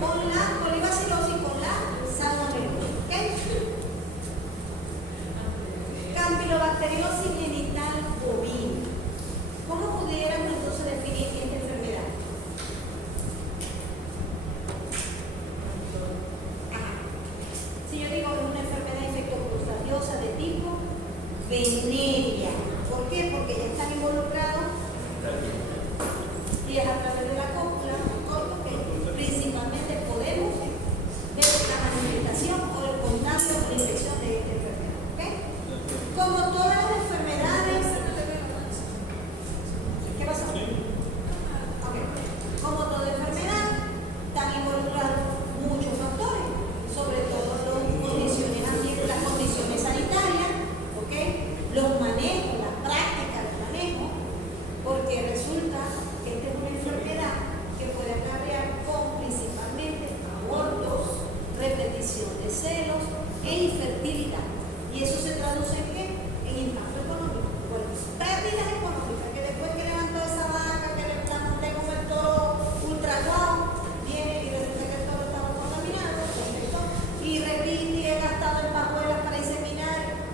con la polibacilosis, con la salmonela. ¿Ok? Campylobacteriosis genital bovina. ¿Cómo pudiéramos entonces definir esta enfermedad? Si yo digo que es una enfermedad infectocontagiosa de tipo venérea. ¿Por qué? Porque ya están involucrados y es a través de la cópula que principalmente podemos ver la manifestación o el contagio o la infección de esta enfermedad. ¿Okay? Como todas las enfermedades, ¿qué pasó? Okay. Como toda enfermedad, están involucrados muchos factores, sobre todo las condiciones sanitarias, ¿okay? Los manejos, la práctica del manejo, porque resulta que esta es una enfermedad que puede acarrear con principalmente abortos, repetición de celos e infertilidad. Y eso se traduce en ¿qué? En impacto económico. Bueno, pérdidas económicas, que después que levantó esa vaca, que le planté con el toro ultra guau, viene y resulta que el toro estaba contaminado, y repite y he gastado en pajuelas para inseminar.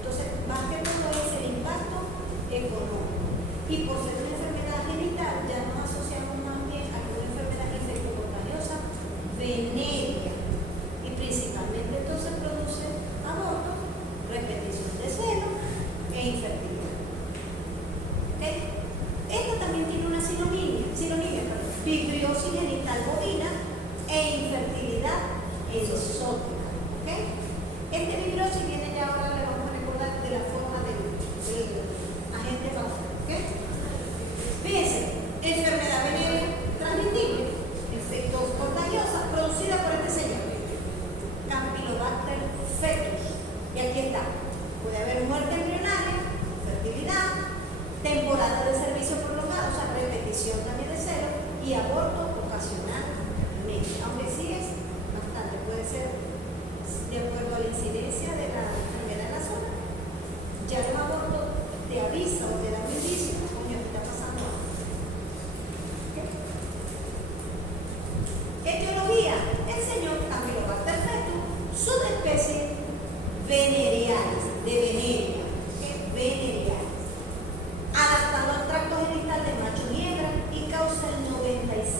Entonces, más que todo es el impacto económico. Y por ser una enfermedad genital, ya nos asociamos más bien a una enfermedad infectocontagiosa venérea. Y principalmente entonces produce aborto, repetición de celos e infertilidad. ¿Okay? Esta también tiene una sinonimia, fibriosis genital bovina e infertilidad exótica. ¿Okay? Este fibrosis viene ya ahora, le vamos a recordar de la forma del agente patógeno. ¿Okay? Fíjense, enfermedad venérea transmitible, infectocontagiosa, producida por este señor, Campylobacter fetus. Y aquí está. Puede haber muerte embrionaria, fertilidad, temporada de servicio prolongado, o sea, repetición también de celo, y aborto ocasionalmente. Aunque sí es bastante, puede ser de acuerdo a la incidencia de la enfermedad en la zona. Ya el aborto te avisa o te da un indicio, coño, ¿qué está pasando? Etiología: el señor Campylobacter fetus, subespecie venerealis, de venerea, venerealis, adaptado al tracto genital de macho y hembra y causa el 95%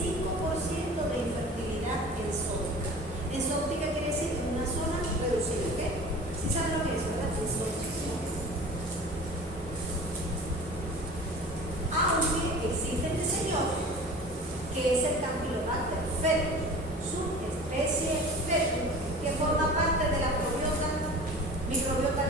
de infertilidad exótica. Exótica quiere decir en una zona reducida, ¿ok? ¿Sí saben lo que es, verdad? Exótica. Aunque existe este señor, que es el Campylobacter fetus, subespecie fetus, que forma parte de la microbiota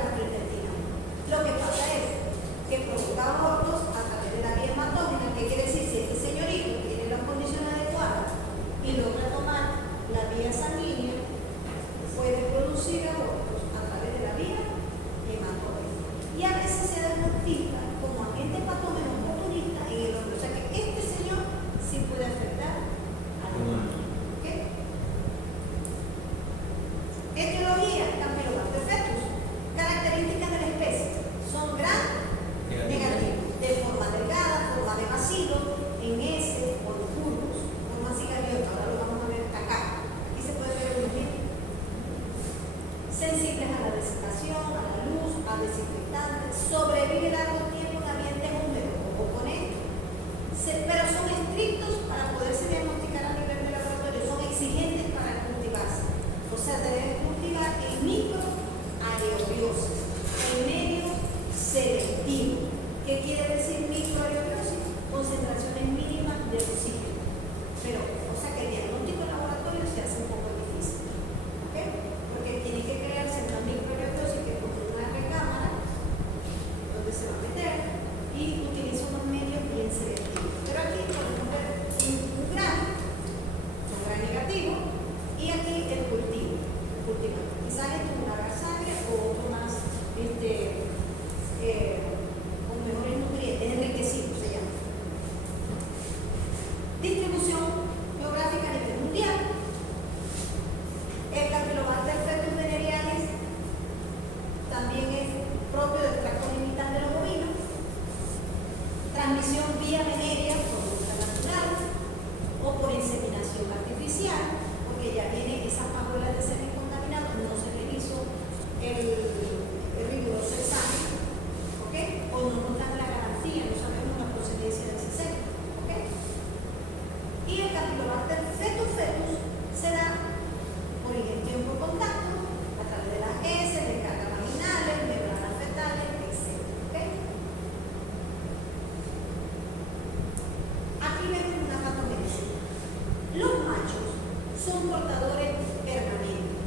son portadores permanentes.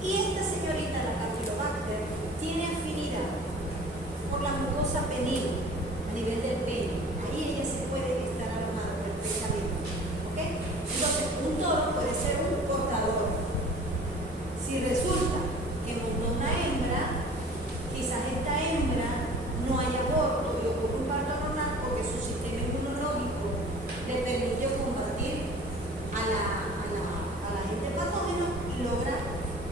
Y esta señorita, la Campylobacter, tiene afinidad por la mucosa penil a nivel del pene. Ahí ella se puede estar alojada perfectamente. ¿Ok? Entonces, un toro puede ser un portador. Si resulta que montó una hembra, quizás esta hembra no haya aborto y ocurre un parto normal porque su sistema inmunológico le permite combatir a la agente patógeno y logra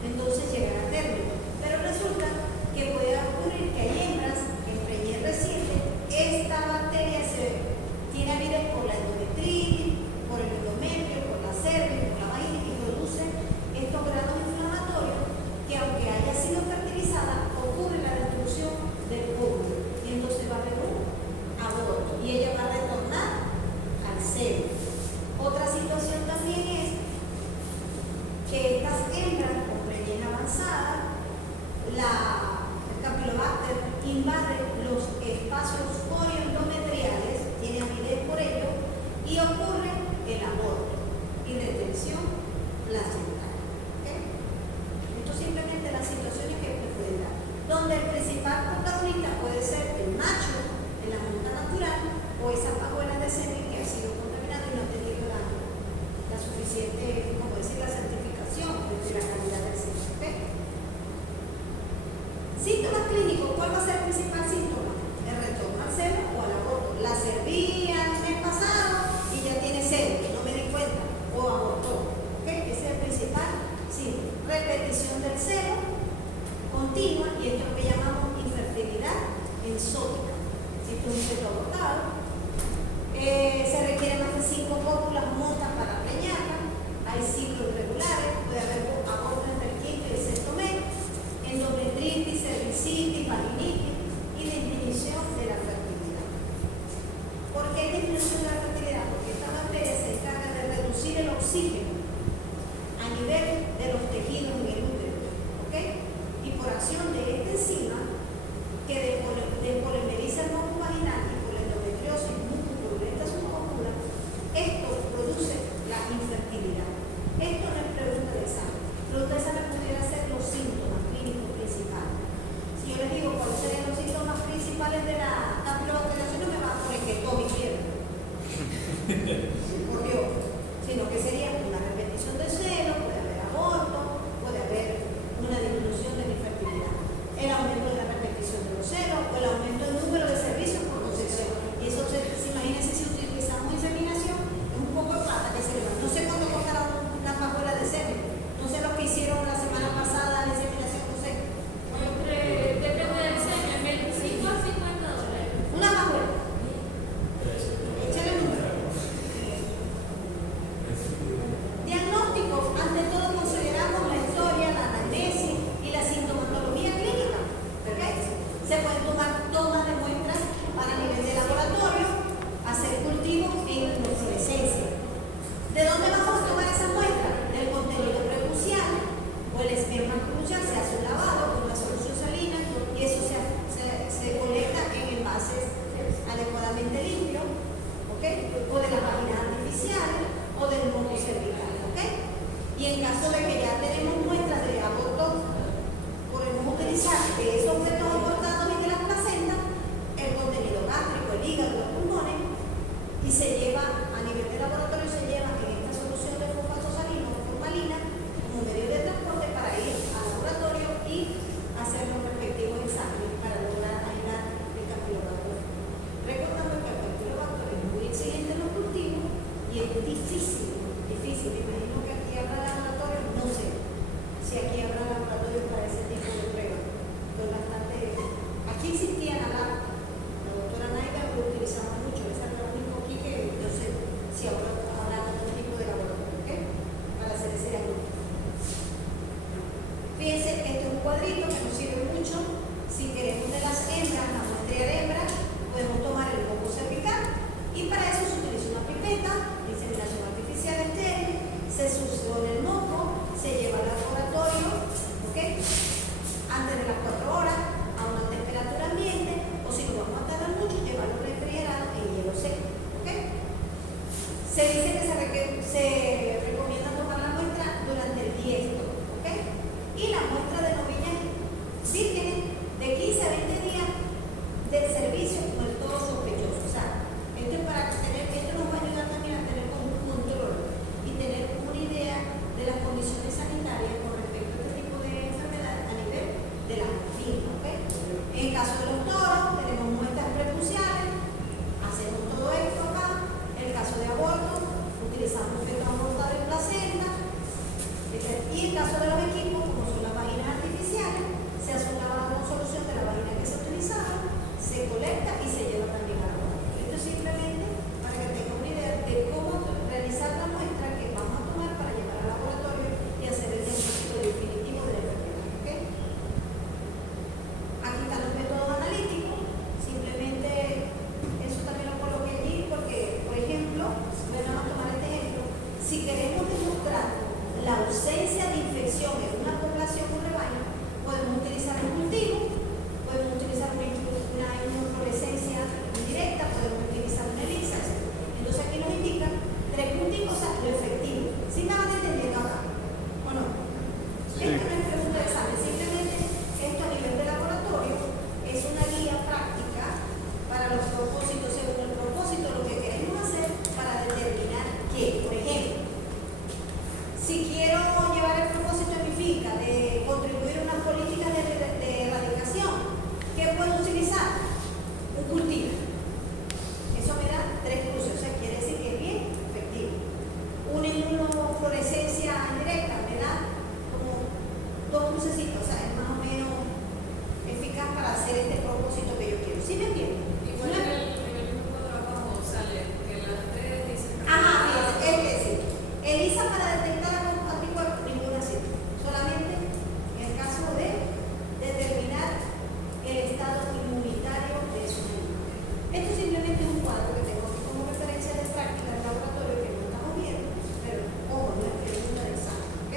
entonces llegar a término. Pero resulta que puede ocurrir que hay hembras que en preñez reciente esta bacteria tiene avidez por la endometritis, por el endometrio, por la cervix, por la vagina y produce estos granos inflamatorios que aunque haya sido fertilizada ocurre la destrucción del óvulo y entonces va a haber un aborto y ella va a retornar al seno. Otra situación también es que estas hembras con preñez avanzada, el Campylobacter invade los espacios orioendometriales, tiene avidez por ello y ocurre el aborto y retención placentaria. ¿Okay? Esto simplemente las situaciones que pueden dar, donde el principal protagonista puede ser el macho de la monta natural o esa pajuela de semen que ha sido contaminada y no ha tenido la suficiente, como decir, la certificación de la calidad del semen. ¿Okay? Síntomas clínicos, ¿cuál va a ser el principal síntoma? El retorno al seno o al aborto. La serví el mes pasado y ya tiene seno, no me di cuenta, o abortó. ¿Okay? Ese es el principal síntoma. Repetición del seno continua, y esto es lo que llamamos infertilidad ensótica. Si tú un feto abortado, se requieren más de 5 cópulas montas para preñarla, hay ciclos irregulares, puede haber aborto entre el quinto y el sexto mes, endometritis, cervicitis, vaginitis y disminución de la fertilidad. ¿Por qué hay disminución de la fertilidad? Porque esta bacteria se encarga de reducir el oxígeno a nivel de los tejidos en el útero. ¿Ok? Y por acción de esta enzima que despolimeriza el moco vaginal y por la endometriosis mucopurulenta subcópula, esto produce la infertilidad. Esto no es pregunta de examen. Pregunta de examen pudiera ser los síntomas clínicos principales. Si yo les digo cuáles serían los síntomas principales de la Campylobacter, no me va a poner que todo izquierdo. Por Dios. Sino que sería una repetición del seno, puede haber aborto, puede haber una disminución de la infertilidad, el aumento de la repetición de los senos o el aumento del número de servicios por concepción. Y eso, imagínense si utilizamos inseminación, es un poco de plata que se le va. No sé cuánto costará una pajuela de semen. No sé lo que hicieron la semana pasada la inseminación, no sé. Depende del semen, 25 a $50. Una pajuela. Échale el número. Diagnóstico, ante todo consideramos la historia, la anamnesis y la sintomatología clínica. ¿Okay? Se pueden tomar tomas de muestras para nivel de laboratorio, hacer cultivos en fluorescencia. ¿De dónde vamos a tomar esas muestras? Del contenido prepucial o el esperma crucial, se hace un lavado con una solución salina y eso se colecta en envases adecuadamente limpios, ¿okay? O de las vaginas artificiales o del moco cervical, ¿okay? Y en caso de que ya tenemos muestras de aborto, podemos utilizar de esos fetos abortados y de las placentas el contenido gástrico, el hígado, los pulmones, y se lleva a nivel de laboratorio, se lleva en esta solución de fosfato salino o formalina como medio de transporte para ir al laboratorio y hacer los respectivos exámenes para lograr aislar el Campylobacter. Recordando que el Campylobacter es muy exigente en los cultivos y es difícil, imagino que aquí habrá laboratorio, no sé, Si quiero llevar el propósito en mi finca de contribuir a unas políticas de erradicación, ¿qué puedo utilizar? Un cultivo. Eso me da 3 cruces, o sea, quiere decir que es bien efectivo. Una inmunofluorescencia indirecta me da como 2 crucecitos, o sea, es más o menos eficaz para hacer este propósito que yo quiero. ¿Sí me entienden? Igual en el mismo trabajo sale que las 3 dicen. Ajá, es decir, ELISA para detectar anticuerpos, ninguna sirve. Solamente en el caso de determinar el estado inmunitario de su animal. Esto simplemente es un cuadro que tengo aquí como referencia de práctica del laboratorio que no estamos viendo, pero ojo, no es pregunta de examen, ¿ok?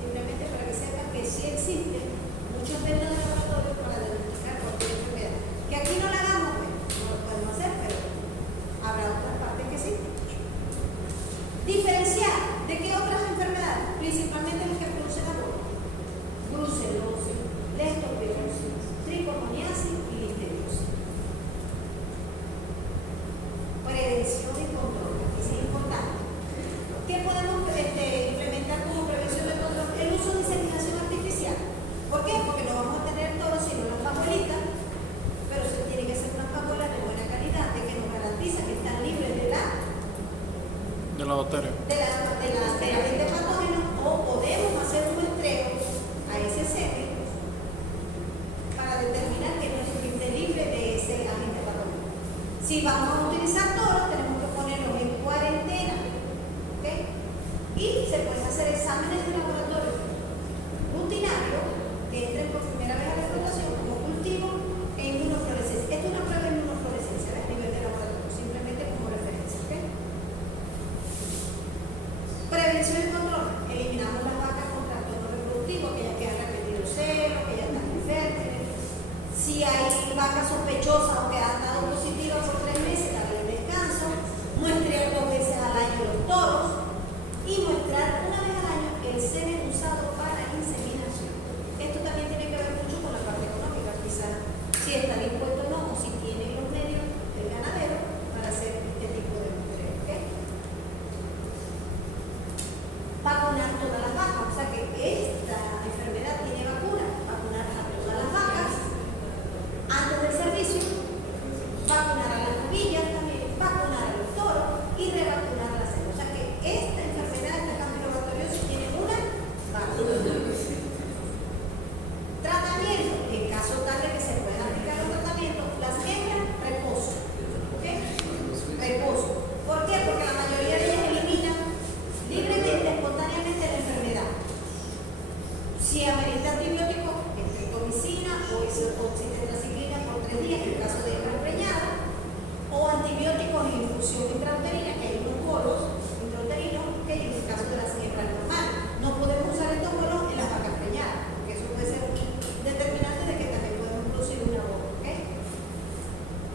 Simplemente para que sepan que sí existen muchos métodos de laboratorio para diagnosticar cualquier enfermedad. Que aquí no la hagamos, pues, no lo podemos hacer, pero habrá otras partes que sí. Diferenciar de qué otras enfermedades, principalmente las que producen aborto: brucelosis, leptospirosis, tricomoniasis y listeriosis. Prevención y control, que es importante. ¿Qué podemos implementar como prevención y control? El uso de inseminación artificial. ¿Por qué? Porque no vamos a tener toros sino las pajuelitas, pero se tiene que ser unas pajuelas de buena calidad, de que nos garantiza que están libres de la bacteria. de agente patógeno, o podemos hacer un muestreo a ese semen para determinar que no esté libre de ese agente patógeno. Si vamos a utilizar toros, tenemos que ponerlos en cuarentena, ¿ok? Y se pueden hacer exámenes de laboratorio rutinarios que entren por primera vez a la explotación como cultivo e inmunofluorescencia. Esto es una prueba de inmunofluorescencia a nivel de laboratorio, simplemente como referencia, ¿ok? Prevención y control. Eliminamos las vacas con trastorno reproductivo, aquellas que han repetido celo, que ya están infértiles. Si hay vacas sospechosas o que han dado positivas por 3 meses, darle descanso. Muestrear 2 veces al año los toros y muestrar una vez al año el semen usado para inseminación. Esto también tiene que ver mucho con la parte económica, quizás si está dispuesto o no, o si tiene los medios del ganadero para hacer este tipo de muestreo, ¿ok? Vacunar todas las vacas, o sea que esta enfermedad tiene vacuna. Vacunar a todas las vacas antes del servicio, vacunar a las novillas también, vacunar a los toros y revacunar a las hembras. O sea que esta enfermedad, esta campylobacteriosis, tiene una vacuna. Tratamiento, en caso tal de que se puedan aplicar los tratamientos, las hembras reposo. ¿Ok? Reposo. ¿Por qué? Porque la mayoría de ellas eliminan libremente, espontáneamente la enfermedad. Si amerita antibióticos, streptomicina o oxitetraciclina por 3 días en caso de hembra preñada, o antibióticos en infusión intrauterina, que hay unos bolos intrauterinos que hay en el caso de las hembras normales. No podemos usar estos bolos en las vacas preñadas, porque eso puede ser determinante de que también podemos producir un aborto, ¿ok?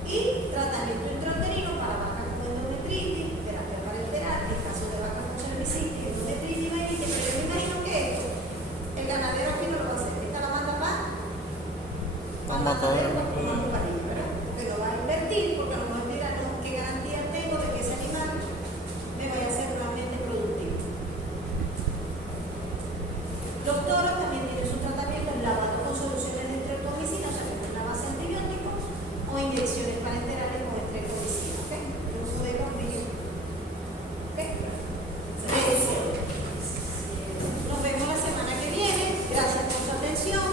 Y tratamiento intrauterino para vacas con endometritis, terapia parenteral, en caso de vacas con cervicitis, endometritis, vainitis, pero yo me imagino que esto, el ganadero aquí no lo va a hacer. Esta la manda para matadero. vamos para allá, ¿verdad? Porque lo va a invertir, porque a lo mejor dirá, no, ¿qué garantía tengo de que ese animal me vaya a ser realmente productivo? Los toros